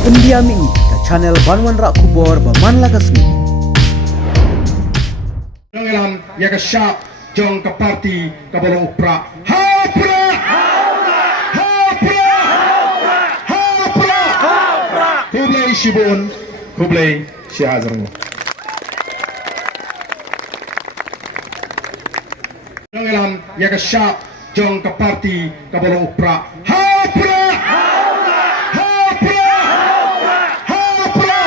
Pendiam ini ke channel Banwan Rak Kubor Baman Lagasmi. Ngelam ya ke syap jong ke parti ke bola upra. Hapra! Hapra! Hapra! Kublai Shibun, Kublai Syahazarmu. Ngelam ya ke syap jong ke parti ke bola upra. Hapra! Hapra! Hapra!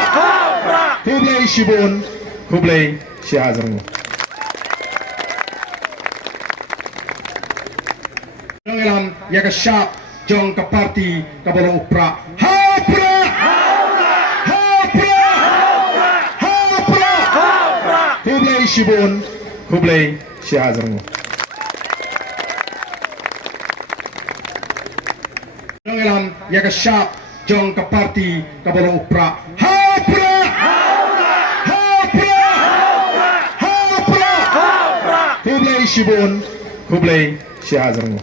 Kublai Shibun, Kublai Syahazarmu. Ngelam ya ke syap jong ke parti ke bola upra. Hapra! Hapra! Hapra! Kublai Shibun, Kublai Syahazarmu. Ngelam ya ke syap jong ke parti ke bola upra. Hapra! Hapra! Hapra! Kublai Shibun, Kublai Syahazarmu.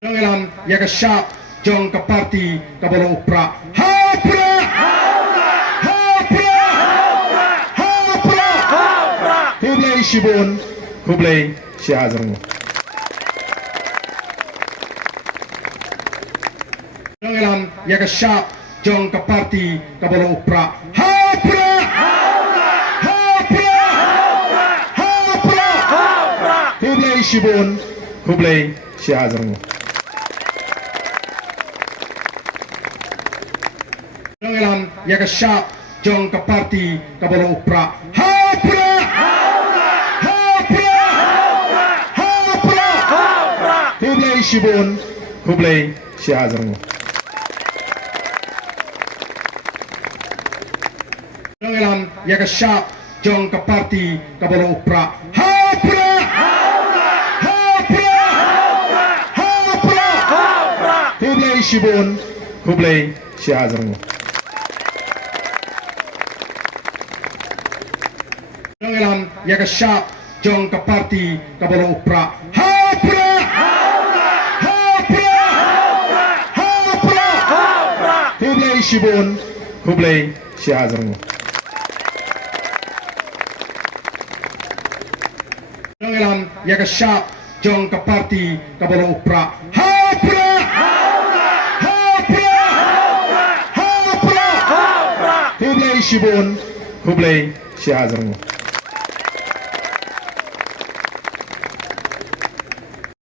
Ngelam ya ke syap jong ke parti ke bola upra. Hapra! Hapra! Hapra! Kublai Shibun, Kublai Syahazarmu. Ngelam ya ke syap jong ke parti ke bola upra. Hapra! Hapra! Hapra! Kublai Shibun, Kublai Syahazarmu. Ngelam ya ke syap jong ke parti ke bola upra. Hapra! Hapra! Hapra! Kublai Shibun, Kublai Syahazarmu. Ngelam ya ke syap jong ke parti ke bola upra. Hapra! Hapra! Hapra! Kublai Shibun, Kublai Syahazarmu. Ngelam ya ke syap jong ke parti ke bola upra. Hapra! Hapra! Hapra! Kublai Shibun, Kublai Syahazarmu. Ngelam ya ke syap jong ke parti ke bola upra. Hapra! Hapra! Hapra! Kublai Shibun, Kublai Syahazarmu.